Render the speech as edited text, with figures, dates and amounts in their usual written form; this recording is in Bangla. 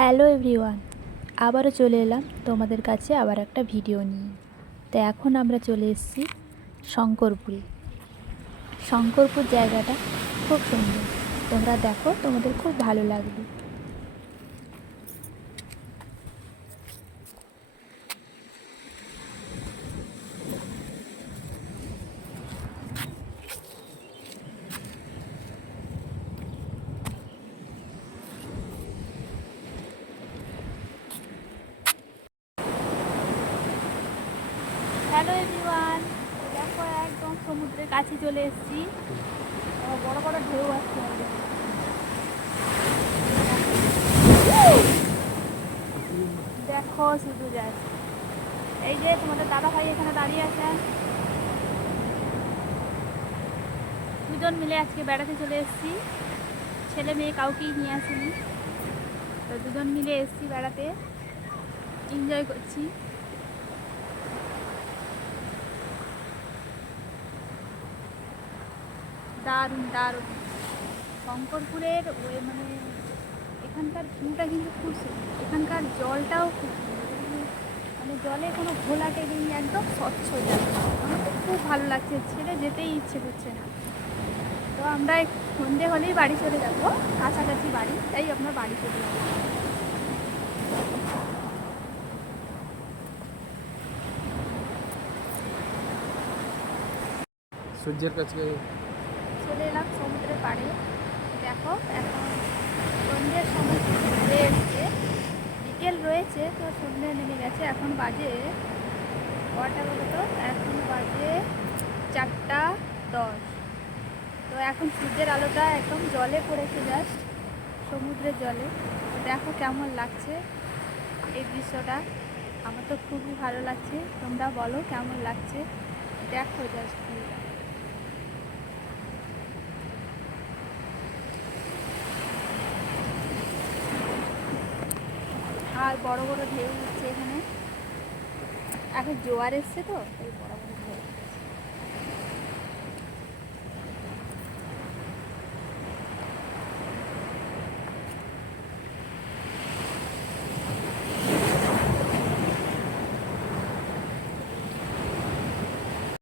হ্যালো এভরিওয়ান, আবারও চলে এলাম তোমাদের কাছে আবার একটা ভিডিও নিয়ে। তো এখন আমরা চলে এসেছি শঙ্করপুরে। শঙ্করপুর জায়গাটা খুব সুন্দর, তোমরা দেখো, তোমাদের খুব ভালো লাগবে। হ্যালো এভরিওয়ান, দেখো একদম সমুদ্রের কাছে চলে এসেছি। বড় বড় ঢেউ আসছে। দেখো শুধু যাচ্ছে। এই যে তোমাদের দাদা ভাই এখানে দাঁড়িয়ে আছেন, দুজন মিলে আজকে বেড়াতে চলে এসেছি। ছেলে মেয়ে কাউকেই নিয়ে আসিনি, তো দুজন মিলে এসেছি বেড়াতে, এনজয় করছি। দারুণ দারুণ শঙ্করপুরের ওই এখানকার ভিউটা কিন্তু খুব সুন্দর, এখানকার জলটাও খুব সুন্দর, জলে কোনো ঘোলাটে নেই, একদম স্বচ্ছ জল। আমার তো খুব ভালো লাগছে, ছেড়ে যেতেই ইচ্ছে করছে না। তো আমরা সন্ধে হলেই বাড়ি চলে যাবো, কাছাকাছি বাড়ি, তাই আমরা বাড়ি চলে যাবো। সূর্যের কাছে চলে এলাম সমুদ্রের পাড়ে। দেখো এখন সন্ধ্যের সময় হয়ে এসছে, বিকেল রয়েছে, তো সন্ধ্যে নেমে গেছে। এখন বাজে কটা বলো তো? এখন বাজে 4:10। তো এখন সূর্যের আলোটা একদম জলে পড়েছে, জাস্ট সমুদ্রের জলে। তো দেখো কেমন লাগছে এই দৃশ্যটা। আমার তো খুবই ভালো লাগছে, তোমরা বলো কেমন লাগছে। দেখো জাস্ট ভিউটা। আর বড় বড় ঢেউ উঠছে এখানে, এখন জোয়ার এসছে, তো এই বড়